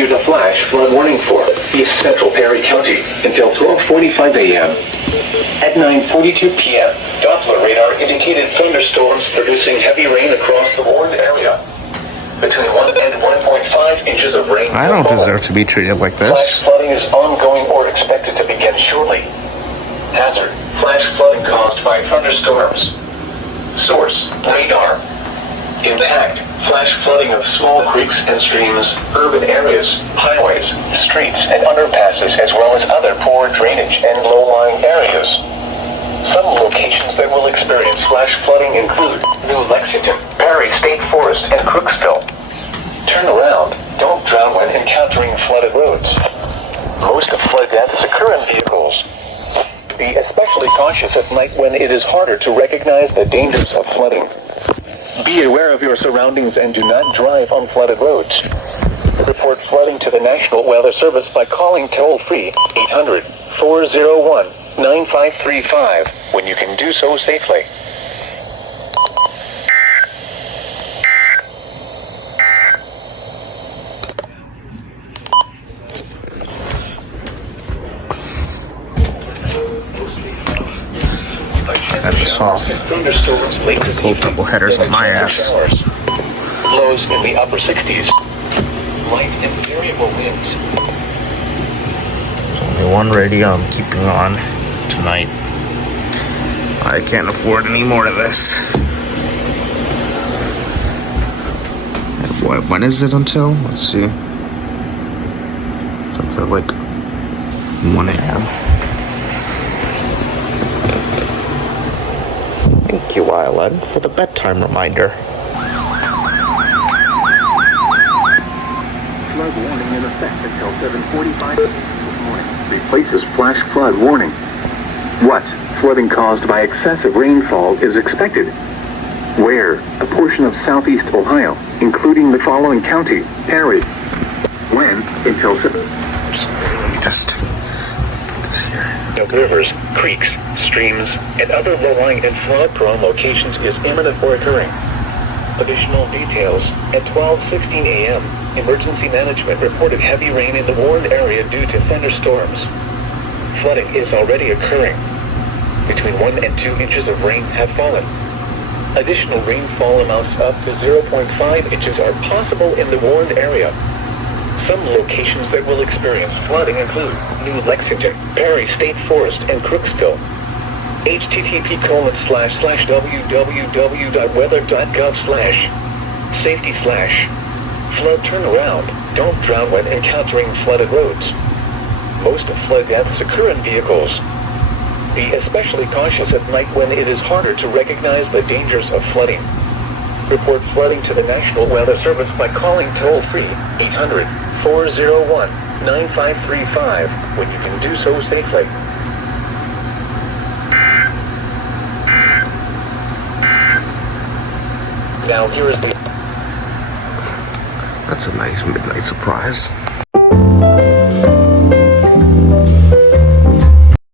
issued a flash flood warning for East Central Perry County until 12:45 a.m. At 9:42 p.m., Doppler radar indicated thunderstorms producing heavy rain across the warned area. Between 1 and 1.5 inches of rain. I don't deserve to be treated like this. Flash flooding is ongoing or expected to begin shortly. Hazard: flash flooding caused by thunderstorms. Source: radar. Impact: flash flooding of small creeks and streams, urban areas, highways, streets, and underpasses, as well as other poor drainage and low-lying areas. Some locations that will experience flash flooding include New Lexington, Perry State Forest, and Crooksville. Turn around. Don't drown when encountering flooded roads. Most of flood deaths occur in vehicles. Be especially cautious at night when it is harder to recognize the dangers of flooding. Be aware of your surroundings and do not drive on flooded roads. Report flooding to the National Weather Service by calling toll-free 800-401-9535 when you can do so safely. At the soft. Pull double headers on my ass. Lows in the upper 60s. Light and variable winds. There's only one radio I'm keeping on tonight. I can't afford any more of this. When is it until? Let's see. It's until like 1 a.m. Thank you, Island, for the bedtime reminder. Flood warning in effect until 7:45 this morning. Replaces flash flood warning. What? Flooding caused by excessive rainfall is expected. Where? A portion of southeast Ohio, including the following county: Perry. When? Until 7. Just this here. Rivers, creeks, streams, and other low-lying and flood-prone locations is imminent or occurring. Additional details: at 12:16 a.m., emergency management reported heavy rain in the warned area due to thunderstorms. Flooding is already occurring. Between 1 and 2 inches of rain have fallen. Additional rainfall amounts up to 0.5 inches are possible in the warned area. Some locations that will experience flooding include New Lexington, Perry State Forest, and Crooksville. http://www.weather.gov/safety/flood turnaround. Don't drown when encountering flooded roads. Most of flood deaths occur in vehicles. Be especially cautious at night when it is harder to recognize the dangers of flooding. Report flooding to the National Weather Service by calling toll-free 800-401-9535 when you can do so safely. Now here is the... That's a nice midnight surprise.